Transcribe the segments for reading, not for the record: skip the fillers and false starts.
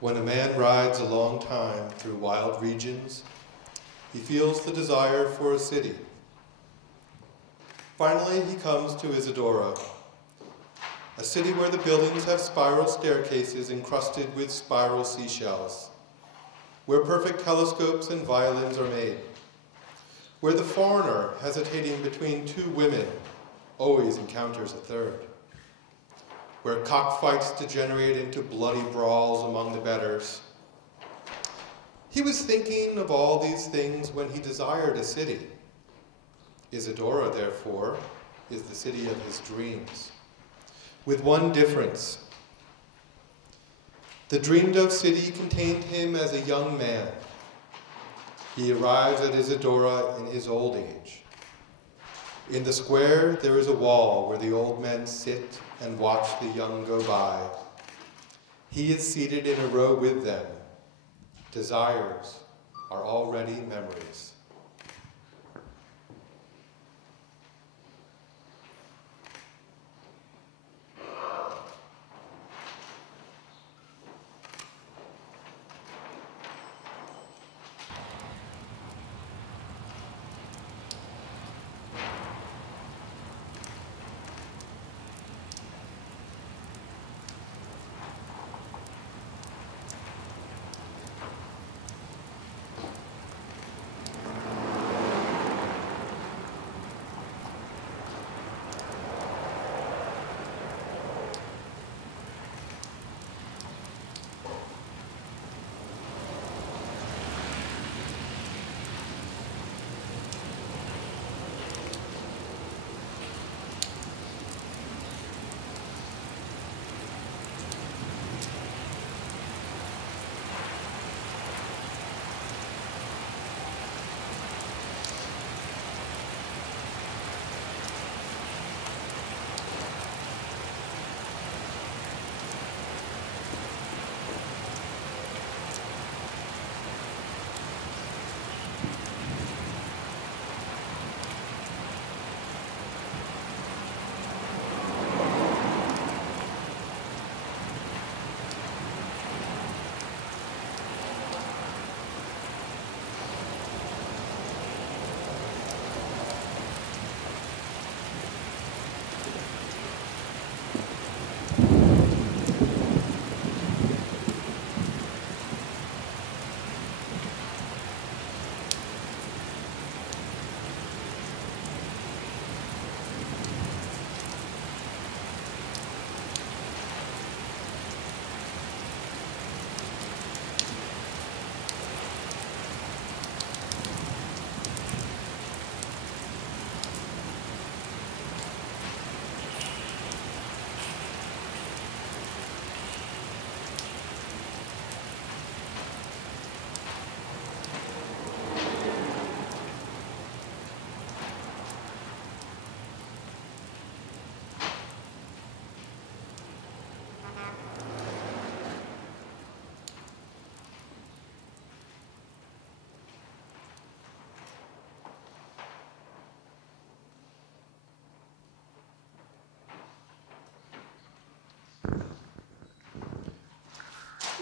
When a man rides a long time through wild regions, he feels the desire for a city. Finally, he comes to Isidora, a city where the buildings have spiral staircases encrusted with spiral seashells, where perfect telescopes and violins are made, where the foreigner hesitating between two women always encounters a third, where cockfights degenerate into bloody brawls among the betters. He was thinking of all these things when he desired a city. Isidora, therefore, is the city of his dreams, with one difference. The dreamed-of city contained him as a young man. He arrives at Isidora in his old age. In the square, there is a wall where the old men sit and watch the young go by. He is seated in a row with them. Desires are already memories.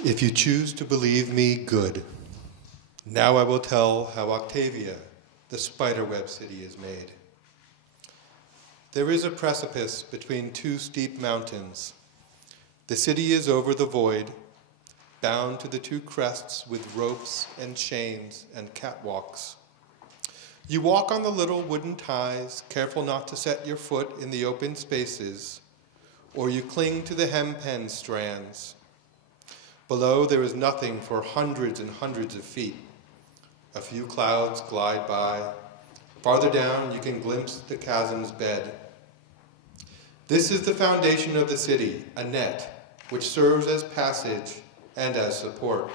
If you choose to believe me, good. Now I will tell how Octavia, the spiderweb city, is made. There is a precipice between two steep mountains. The city is over the void, bound to the two crests with ropes and chains and catwalks. You walk on the little wooden ties, careful not to set your foot in the open spaces, or you cling to the hempen strands. Below, there is nothing for hundreds and hundreds of feet. A few clouds glide by. Farther down, you can glimpse the chasm's bed. This is the foundation of the city, a net, which serves as passage and as support.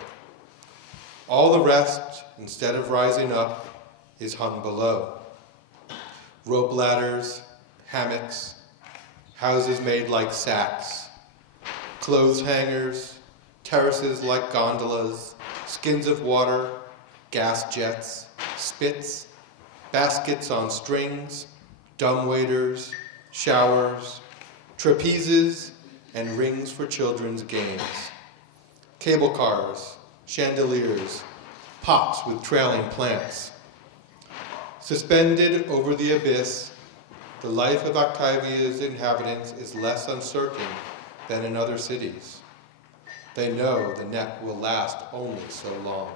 All the rest, instead of rising up, is hung below. Rope ladders, hammocks, houses made like sacks, clothes hangers, terraces like gondolas, skins of water, gas jets, spits, baskets on strings, dumbwaiters, showers, trapezes, and rings for children's games. cable cars, chandeliers, pots with trailing plants. Suspended over the abyss, the life of Octavia's inhabitants is less uncertain than in other cities. They know the net will last only so long.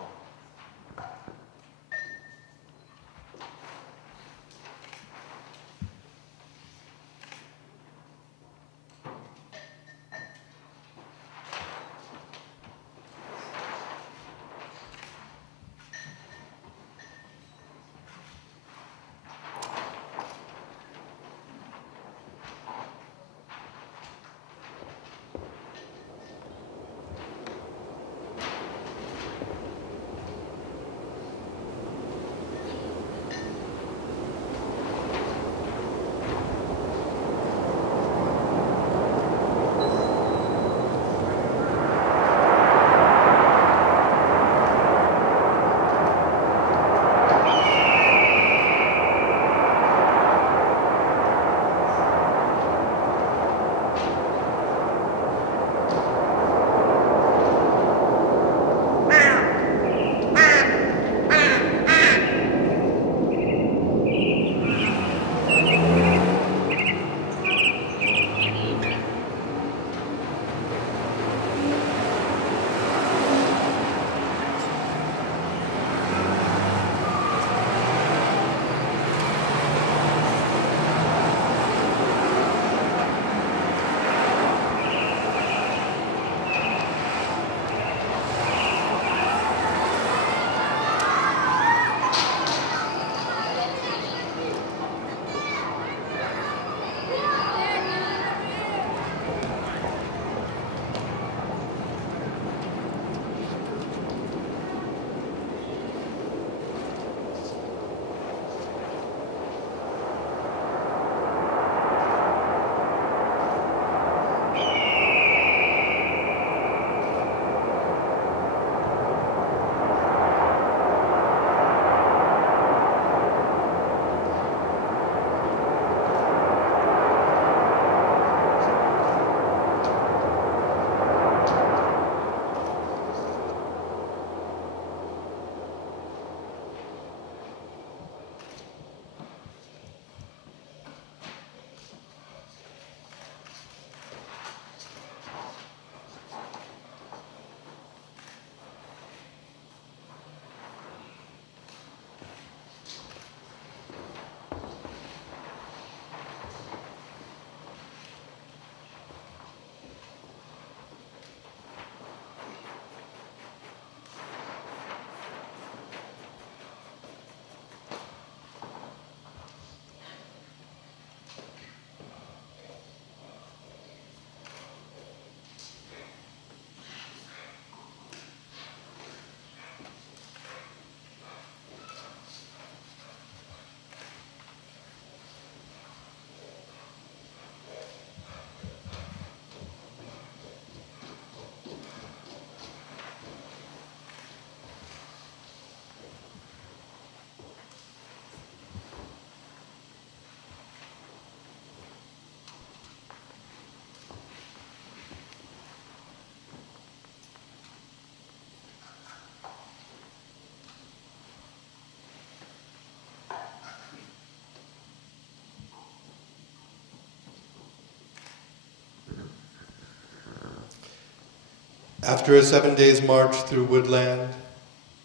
After a 7 days march through woodland,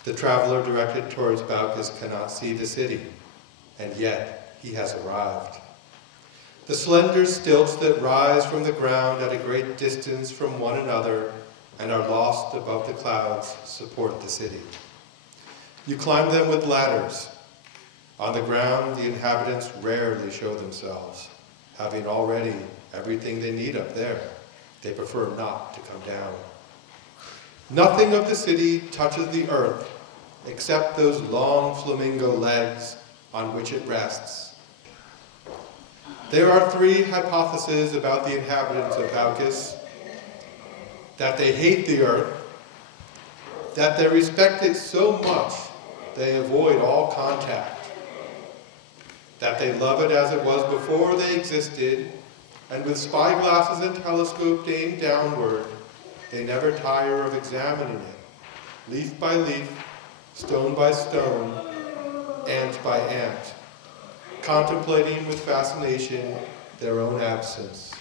the traveler directed towards Baucis cannot see the city, and yet he has arrived. The slender stilts that rise from the ground at a great distance from one another and are lost above the clouds support the city. You climb them with ladders. On the ground, the inhabitants rarely show themselves, having already everything they need up there. They prefer not to come down. Nothing of the city touches the earth except those long flamingo legs on which it rests. There are 3 hypotheses about the inhabitants of Baucis: that they hate the earth, that they respect it so much they avoid all contact, that they love it as it was before they existed, and with spyglasses and telescopes aimed downward, They never tire of examining it, leaf by leaf, stone by stone, ant by ant, contemplating with fascination their own absence.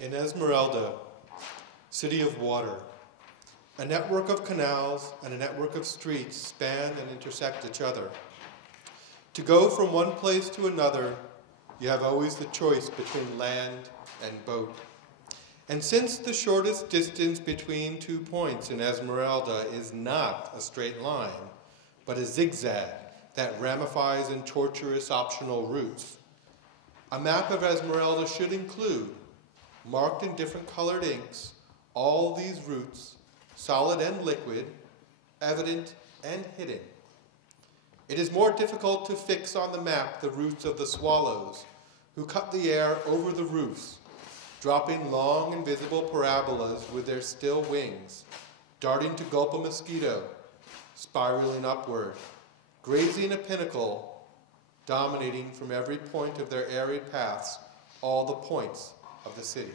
In Esmeralda, city of water, a network of canals and a network of streets span and intersect each other. To go from one place to another, you have always the choice between land and boat. And since the shortest distance between 2 points in Esmeralda is not a straight line, but a zigzag that ramifies in tortuous optional routes, a map of Esmeralda should include, marked in different colored inks, all these routes, solid and liquid, evident and hidden. It is more difficult to fix on the map the routes of the swallows, who cut the air over the roofs, dropping long invisible parabolas with their still wings, darting to gulp a mosquito, spiraling upward, grazing a pinnacle, dominating from every point of their airy paths all the points of the city.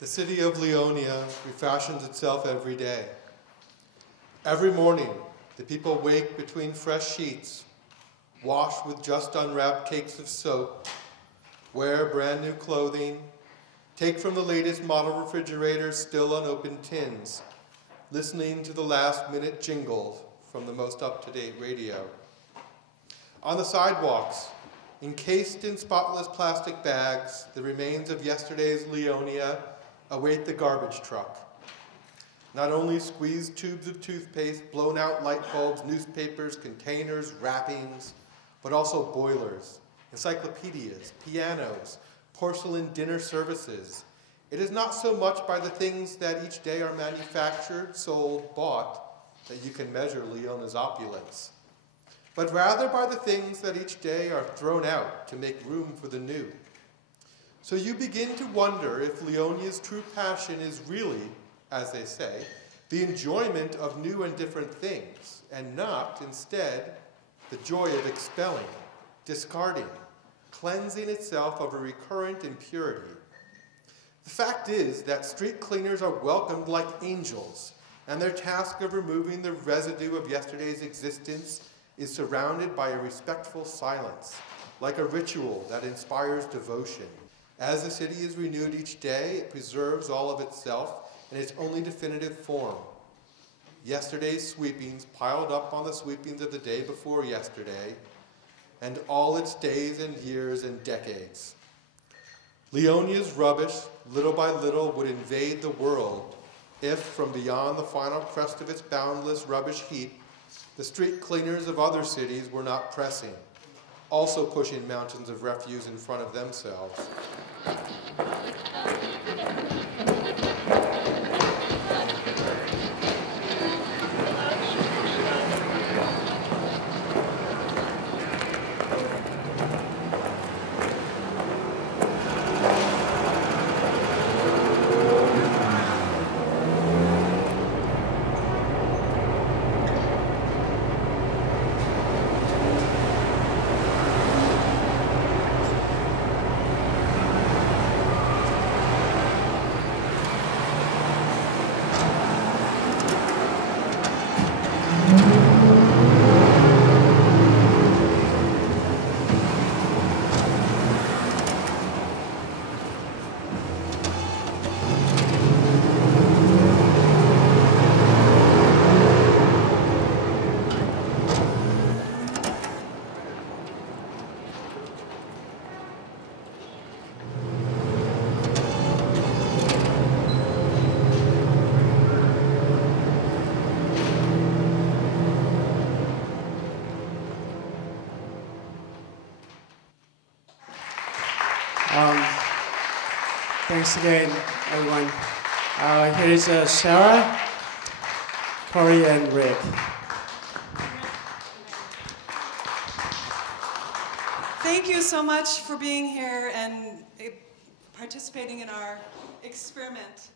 The city of Leonia refashions itself every day. Every morning, the people wake between fresh sheets, wash with just unwrapped cakes of soap, wear brand new clothing, take from the latest model refrigerators still unopened tins, listening to the last-minute jingle from the most up-to-date radio. On the sidewalks, encased in spotless plastic bags, the remains of yesterday's Leonia await the garbage truck. Not only squeezed tubes of toothpaste, blown out light bulbs, newspapers, containers, wrappings, but also boilers, encyclopedias, pianos, porcelain dinner services. It is not so much by the things that each day are manufactured, sold, bought, that you can measure Leona's opulence, but rather by the things that each day are thrown out to make room for the new. So you begin to wonder if Leonia's true passion is really, as they say, the enjoyment of new and different things, and not, instead, the joy of expelling, discarding, cleansing itself of a recurrent impurity. The fact is that street cleaners are welcomed like angels, and their task of removing the residue of yesterday's existence is surrounded by a respectful silence, like a ritual that inspires devotion. As the city is renewed each day, it preserves all of itself in its only definitive form. Yesterday's sweepings piled up on the sweepings of the day before yesterday, and all its days and years and decades. Leonia's rubbish, little by little, would invade the world if, from beyond the final crest of its boundless rubbish heap, the street cleaners of other cities were not pressing, also pushing mountains of refuse in front of themselves. Thanks again, everyone. Here is Sarah, Cori, and Rick. Thank you so much for being here and participating in our experiment.